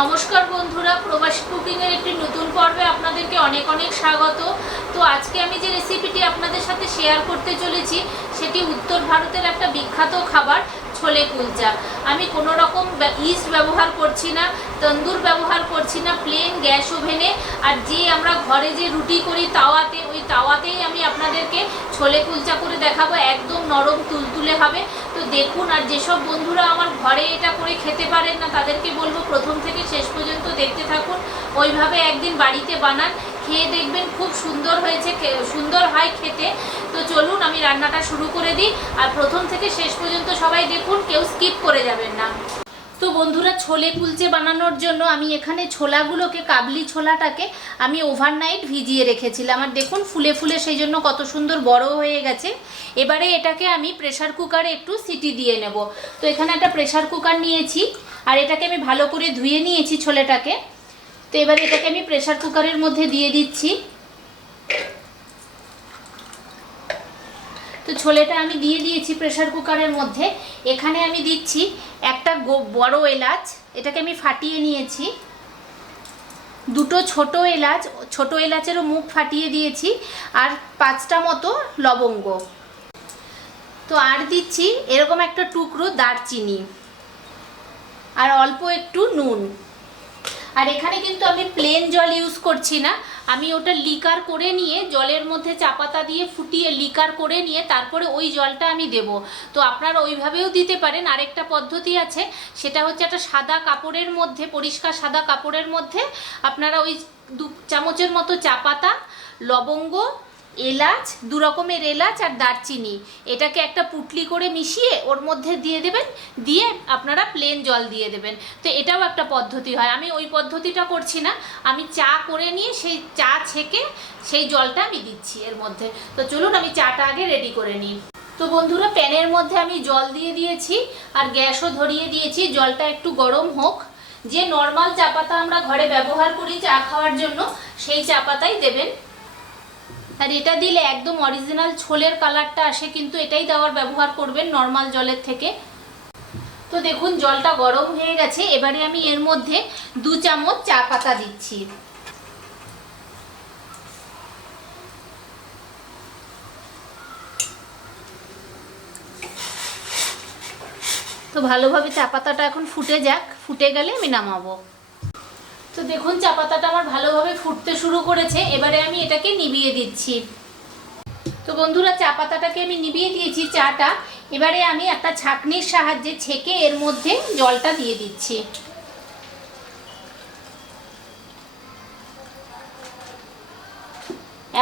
নমস্কার বন্ধুরা, প্রবাসী কুকিং এর একটি নতুন পর্বে আপনাদেরকে অনেক অনেক স্বাগত। তো আজকে আমি যে রেসিপিটি আপনাদের সাথে শেয়ার করতে চলেছি সেটি উত্তর ভারতের একটা বিখ্যাত খাবার ছোলে কুলচা। আমি কোনো রকম ইস্ট ব্যবহার করছি না, তন্দুর ব্যবহার করছি না, প্লেন গ্যাস ওভেনে আর যে আমরা ঘরে যে রুটি করি তাওয়াতে, ওই তাওয়াতেই আমি আপনাদেরকে ছোলে কুলচা করে দেখাবো। একদম নরম তুলতুলে হবে। তো দেখুন, আর যেসব বন্ধুরা আমার ঘরে এটা করে খেতে পারেন না তাদেরকে বলবো প্রথম থেকে শেষ পর্যন্ত দেখতে থাকুন। ওইভাবে একদিন বাড়িতে বানান, খেয়ে দেখবেন খুব সুন্দর হয়েছে, সুন্দর হয় খেতে। তো চলুন আমি রান্নাটা শুরু করে দিই, আর প্রথম থেকে শেষ পর্যন্ত সবাই দেখুন, কেউ স্কিপ করে যাবেন না। তো বন্ধুরা, ছোলে কুলচে বানানোর জন্য আমি এখানে ছোলাগুলোকে, কাবলি ছোলাটাকে আমি ওভারনাইট ভিজিয়ে রেখেছিলাম, আর দেখুন ফুলে ফুলে সেই জন্য কত সুন্দর বড় হয়ে গেছে। এবারে এটাকে আমি প্রেসার কুকারে একটু সিটি দিয়ে নেব। তো এখানে একটা প্রেসার কুকার নিয়েছি, আর এটাকে আমি ভালো করে ধুয়ে নিয়েছি ছোলেটাকে। তো এবারে এটাকে আমি প্রেসার কুকারের মধ্যে দিয়ে দিচ্ছি। তো ছোলেটা আমি দিয়ে দিয়েছি প্রেসার কুকারের মধ্যে। এখানে আমি দিচ্ছি একটা বড় এলাচ, এটাকে আমি ফাটিয়ে নিয়েছি। দুটো ছোট এলাচ, ছোট এলাচেরও মুখ ফাটিয়ে দিয়েছি, আর 5টা মতো লবঙ্গ। তো আর দিচ্ছি এরকম একটা টুকরো দারচিনি, আর অল্প একটু নুন। আর এখানে কিন্তু আমি প্লেন জল ইউজ করছি না, আমি ওটা লিকার করে নিয়ে জলের মধ্যে চা পাতা দিয়ে ফুটিয়ে লিকার করে নিয়ে তারপরে ওই জলটা আমি দেব। তো আপনারা ওইভাবেও দিতে পারেন। আরেকটা পদ্ধতি আছে, সেটা হচ্ছে একটা সাদা কাপড়ের মধ্যে, পরিষ্কার সাদা কাপড়ের মধ্যে আপনারা ওই 2 চামচের মতো চা পাতা, লবঙ্গ, এলাচ, 2 রকমের এলাচ আর দারচিনি, এটাকে একটা পুটলি করে মিশিয়ে ওর মধ্যে দিয়ে দেবেন, দিয়ে আপনারা প্লেন জল দিয়ে দেবেন। তো এটাও একটা পদ্ধতি হয়। আমি ওই পদ্ধতিটা করছি না, আমি চা করে নিয়ে সেই চা ছেঁকে সেই জলটা আমি দিচ্ছি এর মধ্যে। তো চলুন আমি চাটা আগে রেডি করে নিই। তো বন্ধুরা, প্যানের মধ্যে আমি জল দিয়ে দিয়েছি আর গ্যাসও ধরিয়ে দিয়েছি। জলটা একটু গরম হোক। যে নর্মাল চা পাতা আমরা ঘরে ব্যবহার করি চা খাওয়ার জন্য, সেই চা পাতাই দেবেন। আর এটা দিলে একদম অরিজিনাল ছোলের কালারটা আসে, কিন্তু এটাই দেওয়ার ব্যবহার করবেন নর্মাল জলের থেকে। তো দেখুন জলটা গরম হয়ে গেছে। এবারে আমি এর মধ্যে 2 চামচ চা পাতা দিচ্ছি। তো ভালোভাবে চা পাতাটা এখন ফুটে যাক, ফুটে গেলে আমি নামাবো। তো দেখুন চা পাতাটা আমার ভালোভাবে ফুটতে শুরু করেছে। এবারে আমি এটাকে নিভিয়ে দিচ্ছি। তো বন্ধুরা, চা পাতাটাকে আমি নিভিয়ে দিয়েছি চাটা। এবারে আমি একটা ছাঁকনির সাহায্যে ছেঁকে এর মধ্যে জলটা দিয়ে দিচ্ছি।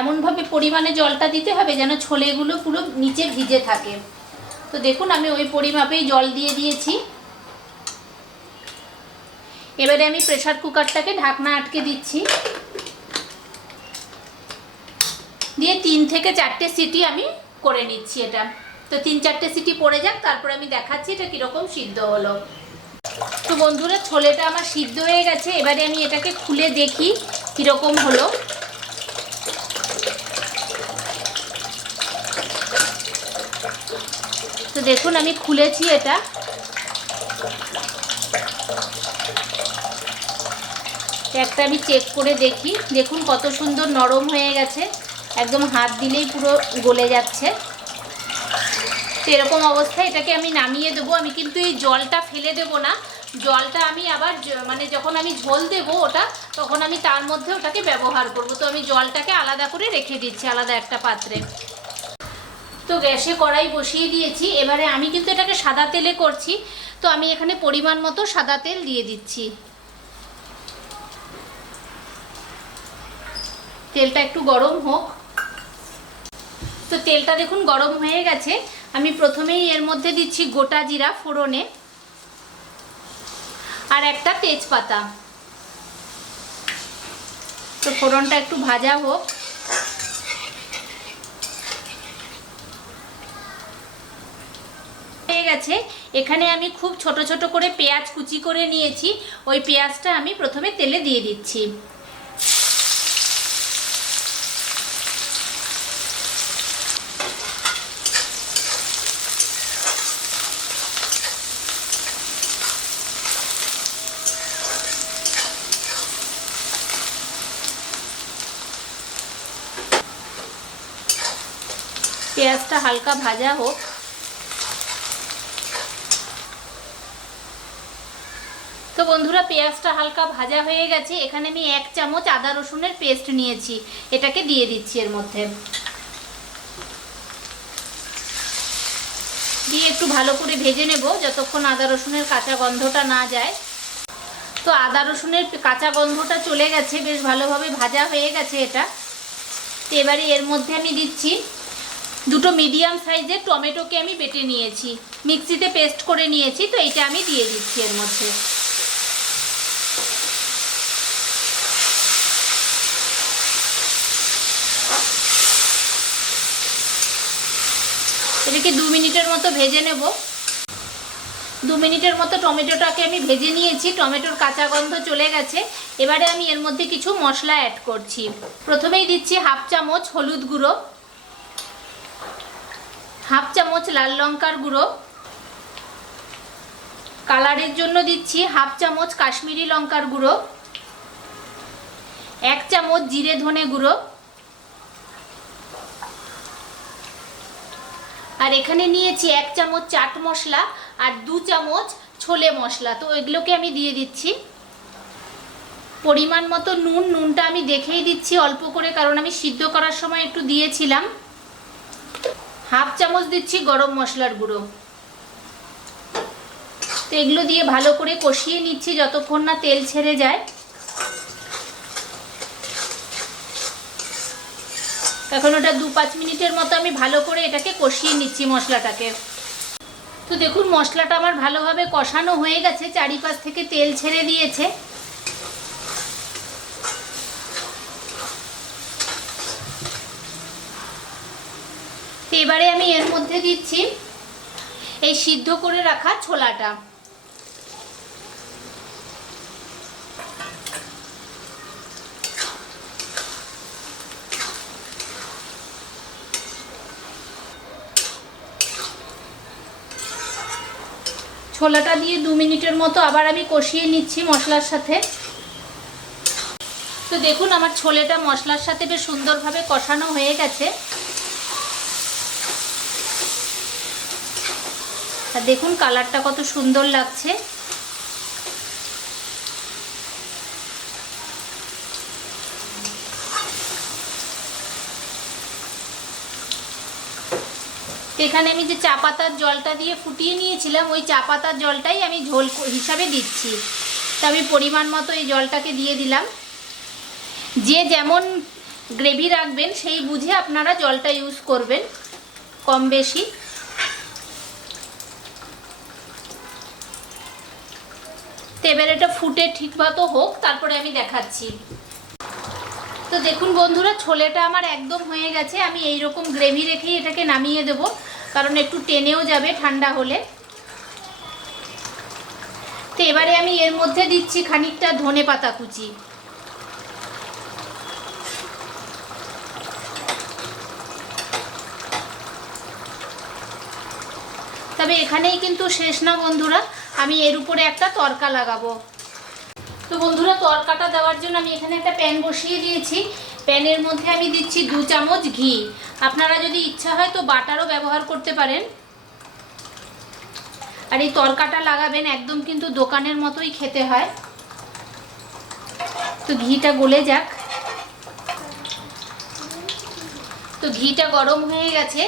এমনভাবে পরিমাণে জলটা দিতে হবে যেন ছোলেগুলো পুরো নিচে ভিজে থাকে। তো দেখুন আমি ওই পরিমাপেই জল দিয়ে দিয়েছি। এবারে আমি প্রেসার কুকারটাকে ঢাকনা আটকে দিচ্ছি, দিয়ে 3 থেকে 4টে সিটি আমি করে নিচ্ছি এটা। তো 3-4টে সিটি পড়ে যাক, তারপরে আমি দেখাচ্ছি এটা কীরকম সিদ্ধ হলো। তো বন্ধুরা, ছোলেটা আমার সিদ্ধ হয়ে গেছে। এবারে আমি এটাকে খুলে দেখি কীরকম হলো। তো দেখুন আমি খুলেছি এটা। একটা আমি চেক করে দেখি, দেখুন কত সুন্দর নরম হয়ে গেছে, একদম হাত দিলেই পুরো গলে যাচ্ছে। তো এরকম অবস্থায় এটাকে আমি নামিয়ে দেবো। আমি কিন্তু এই জলটা ফেলে দেব না, জলটা আমি আবার মানে যখন আমি ঝোল দেব ওটা, তখন আমি তার মধ্যে ওটাকে ব্যবহার করব। তো আমি জলটাকে আলাদা করে রেখে দিচ্ছি আলাদা একটা পাত্রে। তো গ্যাসে কড়াই বসিয়ে দিয়েছি। এবারে আমি কিন্তু এটাকে সাদা তেলে করছি, তো আমি এখানে পরিমাণ মতো সাদা তেল দিয়ে দিচ্ছি। তেলটা একটু গরম হোক। তো তেলটা দেখুন গরম হয়ে গেছে। আমি প্রথমেই এর মধ্যে দিচ্ছি গোটা জিরা ফোড়নে, আর একটা তেজপাতা। তো ফোড়নটা একটু ভাজা হোক। হয়ে গেছে। এখানে আমি খুব ছোট ছোট করে পেঁয়াজ কুচি করে নিয়েছি, ওই পেঁয়াজটা আমি প্রথমে তেলে দিয়ে দিচ্ছি। পেঁয়াজটা হালকা ভাজা হোক। তো বন্ধুরা, পেঁয়াজটা হালকা ভাজা হয়ে গেছে। এখানে আমি 1 চামচ আদা রসুনের পেস্ট নিয়েছি, এটাকে দিয়ে দিচ্ছি এর মধ্যে। দিয়ে একটু ভালো করে ভেজে নেব যতক্ষণ আদা রসুনের কাঁচা গন্ধটা না যায়। তো আদা রসুনের কাঁচা গন্ধটা চলে গেছে, বেশ ভালোভাবে ভাজা হয়ে গেছে এটা। তো এবারে এর মধ্যে আমি দিচ্ছি 2টো মিডিয়াম সাইজের টমেটোকে আমি বেটে নিয়েছি, মিক্সিতে পেস্ট করে নিয়েছি। তো এটা আমি দিয়ে দিচ্ছি এর মধ্যে। এটাকে 2 মিনিটের মতো ভেজে নেব। 2 মিনিটের মতো টমেটোটাকে আমি ভেজে নিয়েছি, টমেটোর কাঁচা গন্ধ চলে গেছে। এবারে আমি এর মধ্যে কিছু মশলা অ্যাড করছি। প্রথমেই দিচ্ছি 1/2 চামচ হলুদ গুঁড়ো, 1/2 চামচ লাল লঙ্কার গুঁড়ো, কালারের জন্য দিচ্ছি 1/2 চামচ কাশ্মীরি লঙ্কার গুঁড়ো, 1 চামচ জিরে ধনে গুঁড়ো, আর এখানে নিয়েছি 1 চামচ চাট মশলা আর 2 চামচ ছোলে মশলা। তো এগুলোকে আমি দিয়ে দিচ্ছি। পরিমাণ মতো নুন, নুনটা আমি দেখেই দিচ্ছি অল্প করে, কারণ আমি সিদ্ধ করার সময় একটু দিয়েছিলাম। 1/2 চামচ দিচ্ছি গরম মশলার গুঁড়ো। তো এগুলো দিয়ে ভালো করে কষিয়ে নিচ্ছি যতক্ষণ না তেল ছেড়ে যায়। এখন ওটা 2-5 মিনিটের মতো আমি ভালো করে এটাকে কষিয়ে নিচ্ছি মশলাটাকে। তো দেখুন, মশলাটা আমার ভালোভাবে কষানো হয়ে গেছে, চারিপাশ থেকে তেল ছেড়ে দিয়েছে। তো এবারে আমি এর মধ্যে দিচ্ছি এই সিদ্ধ করে রাখা ছোলাটা। ছোলাটা দিয়ে 2 মিনিটের মতো আবার আমি কষিয়ে নিচ্ছি মশলার সাথে। তো দেখুন, আমার ছোলেটা মশলার সাথে বেশ সুন্দরভাবে কষানো হয়ে গেছে। আর দেখুন কালারটা কত সুন্দর লাগছে। এখানে আমি যে চা পাতার জলটা দিয়ে ফুটিয়ে নিয়েছিলাম, ওই চা পাতার জলটাই আমি ঝোল হিসাবে দিচ্ছি। তো আমি পরিমাণ মতো এই জলটাকে দিয়ে দিলাম। যে যেমন গ্রেভি রাখবেন সেই বুঝে আপনারা জলটা ইউজ করবেন, কম বেশি। তো এবার এটা ফুটে ঠিকমতো হোক, তারপরে আমি দেখাচ্ছি। তো দেখুন বন্ধুরা, ছোলেটা আমার একদম হয়ে গেছে। আমি এই রকম গ্রেভি রেখেই এটাকে নামিয়ে দেব, কারণ একটু টেনেও যাবে ঠান্ডা হলে। তো এবারে আমি এর মধ্যে দিচ্ছি খানিকটা ধনেপাতা কুচি। তবে এখানেই কিন্তু শেষ না বন্ধুরা, আমি এর উপরে একটা তড়কা লাগাবো। তো বন্ধুরা, তড়কাটা দেওয়ার জন্য আমি এখানে একটা প্যান বসিয়ে দিয়েছি। প্যানের মধ্যে আমি দিচ্ছি 2 চামচ ঘি। আপনারা যদি ইচ্ছা হয় তো বাটারও ব্যবহার করতে পারেন। আর এই তড়কাটা লাগাবেন একদম কিন্তু দোকানের মতোই খেতে হয়। তো ঘিটা গলে যাক। তো ঘিটা গরম হয়ে গেছে।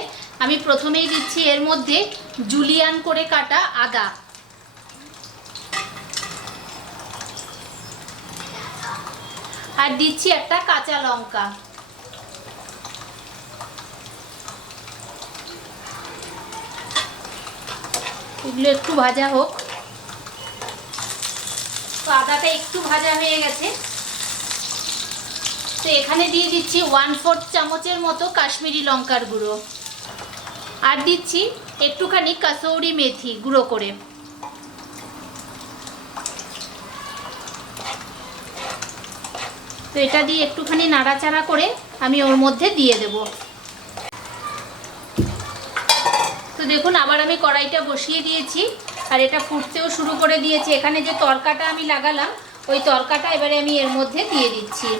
আমি প্রথমেই দিচ্ছি এর মধ্যে জুলিয়ান করে কাটা আদা, আর দিচ্ছি একটা কাঁচা লঙ্কা। এগুলো একটু ভাজা হোক। তো আদাটা একটু ভাজা হয়ে গেছে। তো এখানে দিয়ে দিচ্ছি 1/4 চামচের মতো কাশ্মীরি লঙ্কার গুঁড়ো, আর দিচ্ছি একটুখানি কাসৌরি মেথি গুঁড়ো করে। তো এটা দিয়ে একটুখানি নাড়াচাড়া করে আমি ওর মধ্যে দিয়ে দেব। তো দেখুন, আবার আমি কড়াইটা বসিয়ে দিয়েছি আর এটা ফুটতেও শুরু করে দিয়েছি। এখানে যে তড়কাটা আমি লাগালাম, ওই তড়কাটা এবারে আমি এর মধ্যে দিয়ে দিচ্ছি।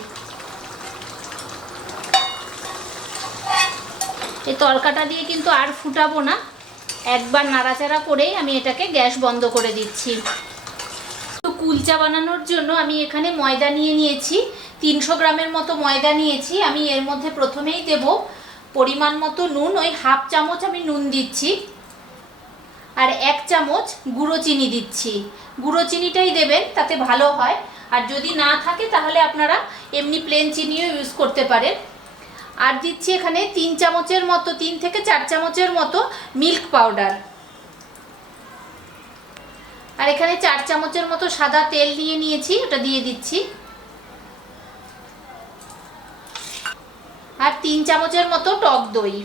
এই তড়কাটা দিয়ে কিন্তু আর ফুটাবো না, একবার নাড়াচাড়া করেই আমি এটাকে গ্যাস বন্ধ করে দিচ্ছি। তো কুলচা বানানোর জন্য আমি এখানে ময়দা নিয়ে নিয়েছি, 300 গ্রামের মতো ময়দা নিয়েছি। আমি এর মধ্যে প্রথমেই দেব পরিমাণ মতো নুন, ওই হাফ চামচ আমি নুন দিচ্ছি, আর 1 চামচ গুঁড়ো চিনি দিচ্ছি। গুঁড়ো চিনিটাই দেবেন, তাতে ভালো হয়। আর যদি না থাকে তাহলে আপনারা এমনি প্লেন চিনিও ইউজ করতে পারেন। আর দিচ্ছি এখানে 3 চামচের মতো, 3 থেকে 4 চামচের মতো মিল্ক পাউডার। আর এখানে 4 চামচের মতো সাদা তেল নিয়ে নিয়েছি, ওটা দিয়ে দিচ্ছি। আর 3 চামচের মতো টক দই।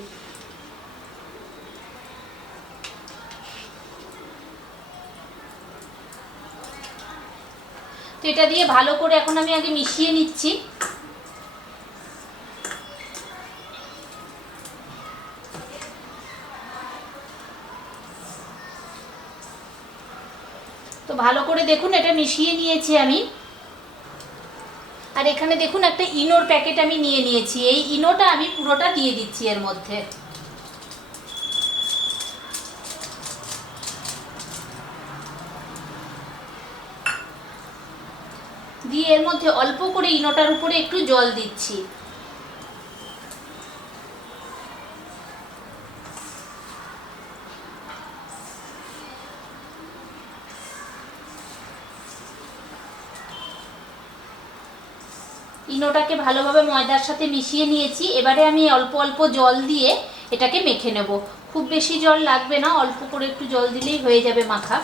তো এটা দিয়ে ভালো করে এখন আমি আগে মিশিয়ে নিচ্ছি। তো ভালো করে দেখুন এটা মিশিয়ে নিয়েছি আমি। আর এখানে দেখুন একটা ইনোর প্যাকেট আমি নিয়ে নিয়েছি, এই ইনোটা আমি পুরোটা দিয়ে দিচ্ছি এর মধ্যে। দিয়ে এর মধ্যে অল্প করে ইনোটার উপরে একটু জল দিচ্ছি। ইনোটাকে ভালোভাবে ময়দার সাথে মিশিয়ে নিয়েছি। এবারে আমি অল্প অল্প জল দিয়ে এটাকে মেখে নেব। খুব বেশি জল লাগবে না, অল্প করে একটু জল দিলেই হয়ে যাবে মাখা।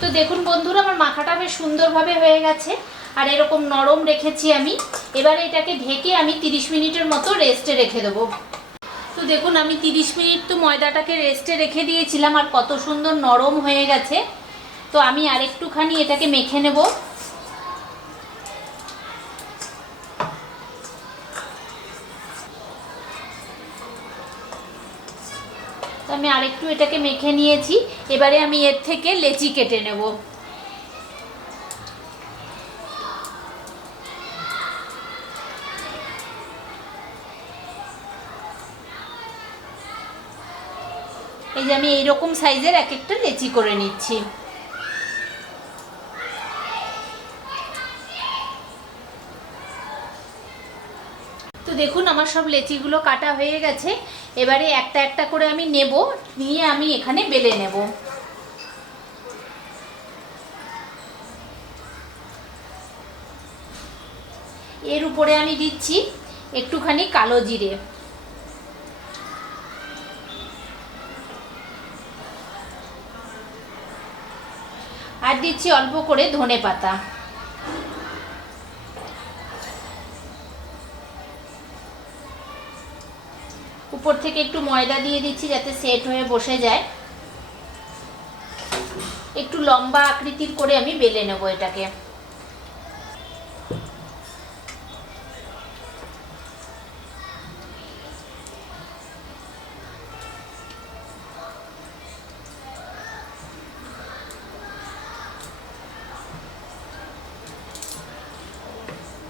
তো দেখুন বন্ধুরা, আমার মাখাটা বেশ সুন্দরভাবে হয়ে গেছে, আর এরকম নরম রেখেছি আমি। এবারে এটাকে ঢেকে আমি 30 মিনিটের মতো রেস্টে রেখে দেবো। তো দেখুন আমি 30 মিনিট তো ময়দাটাকে রেস্টে রেখে দিয়েছিলাম, আর কত সুন্দর নরম হয়ে গেছে। তো আমি আরেকটুখানি এটাকে মেখে নেব। তো আমি আরেকটু এটাকে মেখে নিয়েছি। এবারে আমি এর থেকে লেচি কেটে নেব। এই যে আমি এইরকম সাইজের এক একটা লেচি করে নিচ্ছি। তো দেখুন আমার সব লেচিগুলো কাটা হয়ে গেছে। এবারে একটা একটা করে আমি নেব, নিয়ে আমি এখানে বেলে নেব। এর উপরে আমি দিচ্ছি একটুখানি কালো জিরে, আর দিচ্ছি অল্প করে ধনেপাতা। উপর থেকে একটু ময়দা দিয়ে দিচ্ছি যাতে সেট হয়ে বসে যায়। একটু লম্বা আকৃতির করে আমি বেলে নেব এটাকে।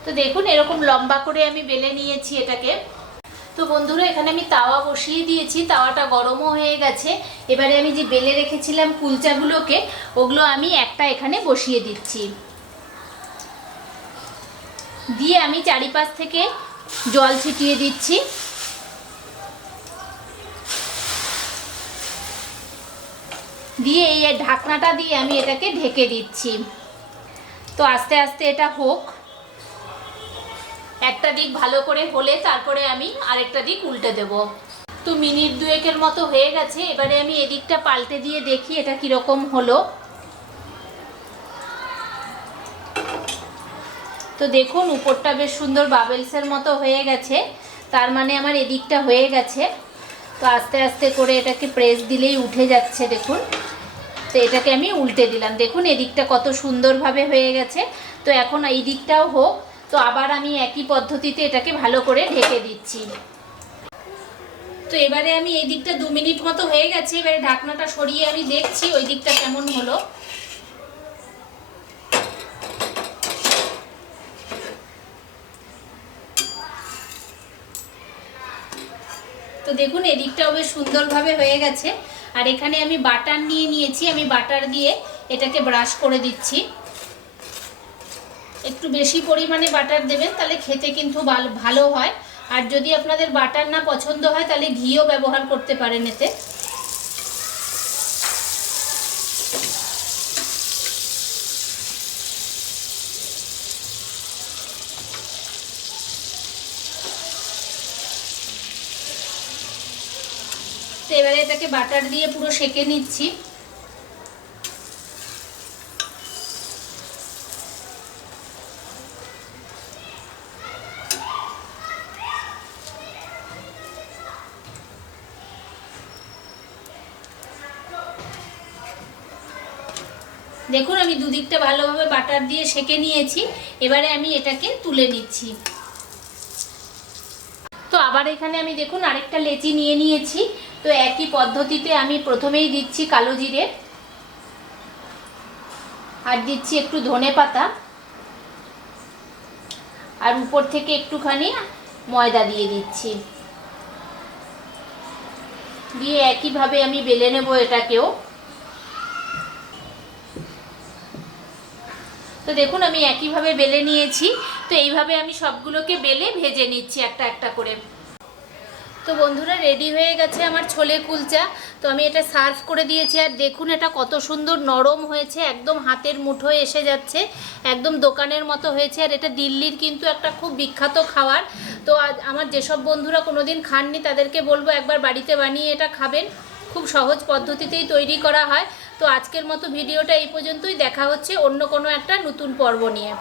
তো দেখুন এরকম লম্বা করে আমি বেলে নিয়েছি এটাকে। তো বন্ধুরা এখানে আমি তাওয়া বসিয়ে দিয়েছি, তাওয়াটা গরমও হয়ে গেছে। এবারে আমি যে বেলে রেখেছিলাম কুলচাগুলোকে, ওগুলো আমি একটা এখানে বসিয়ে দিচ্ছি। দিয়ে আমি চারিপাশ থেকে জল ছিটিয়ে দিচ্ছি। দিয়ে এই ঢাকনাটা দিয়ে আমি এটাকে ঢেকে দিচ্ছি। তো আস্তে আস্তে এটা হোক, একটা দিক ভালো করে হলে তারপরে আমি আরেকটা দিক উল্টে দেব। তো মিনিট দুয়েকের মতো হয়ে গেছে। এবারে আমি এদিকটা পাল্টে দিয়ে দেখি এটা কীরকম হলো। তো দেখুন উপরটা বেশ সুন্দর বাবেলসের মতো হয়ে গেছে, তার মানে আমার এদিকটা হয়ে গেছে। তো আস্তে আস্তে করে এটাকে প্রেস দিলেই উঠে যাচ্ছে দেখুন। তো এটাকে আমি উল্টে দিলাম, দেখুন এদিকটা কত সুন্দরভাবে হয়ে গেছে। তো এখন এই দিকটাও হোক। তো আবার আমি একই পদ্ধতিতে এটাকে ভালো করে ঢেকে দিচ্ছি। তো তো এবারে আমি এই দিকটা 2 মিনিট মতো হয়ে গেছে, এবারে ঢাকনাটা সরিয়ে আমি দেখছি ওই দিকটা কেমন হলো। তো দেখুন এদিকটাও বেশ সুন্দরভাবে হয়ে গেছে। আর এখানে আমি বাটার নিয়ে নিয়েছি, আমি বাটার দিয়ে এটাকে ব্রাশ করে দিচ্ছি। একটু বেশি পরিমাণে বাটার দেবেন, তাহলে খেতে কিন্তু ভালো হয়। আর যদি আপনাদের বাটার না পছন্দ হয় তাহলে ঘিও ব্যবহার করতে পারেন এতে। তো এবারে এটাকে বাটার দিয়ে পুরো সেঁকে নিচ্ছি। দেখুন আমি দুদিকটা ভালোভাবে বাটার দিয়ে সেঁকে নিয়েছি, এবারে আমি এটাকে তুলে নিচ্ছি। তো আবার এখানে আমি দেখুন আরেকটা লেচি নিয়ে নিয়েছি। তো একই পদ্ধতিতে আমি প্রথমেই দিচ্ছি কালো জিরে, আর দিচ্ছি একটু ধনেপাতা, আর উপর থেকে একটুখানি ময়দা দিয়ে দিচ্ছি। দিয়ে একইভাবে আমি বেলে নেব এটাকেও। তো দেখুন আমি একইভাবে বেলে নিয়েছি। তো এইভাবে আমি সবগুলোকে বেলে ভেজে নিচ্ছি একটা একটা করে। তো বন্ধুরা রেডি হয়ে গেছে আমার ছোলে কুলচা। তো আমি এটা সার্ভ করে দিয়েছি, আর দেখুন এটা কত সুন্দর নরম হয়েছে, একদম হাতের মুঠোয় এসে যাচ্ছে, একদম দোকানের মতো হয়েছে। আর এটা দিল্লির কিন্তু একটা খুব বিখ্যাত খাবার। তো আজ আমার যেসব বন্ধুরা কোনোদিন খাননি তাদেরকে বলবো একবার বাড়িতে বানিয়ে এটা খাবেন, খুব সহজ পদ্ধতিতেই তৈরি করা হয়। তো আজকের মতো ভিডিওটা এই পর্যন্তই, দেখা হচ্ছে অন্য কোনো একটা নতুন পর্ব নিয়ে।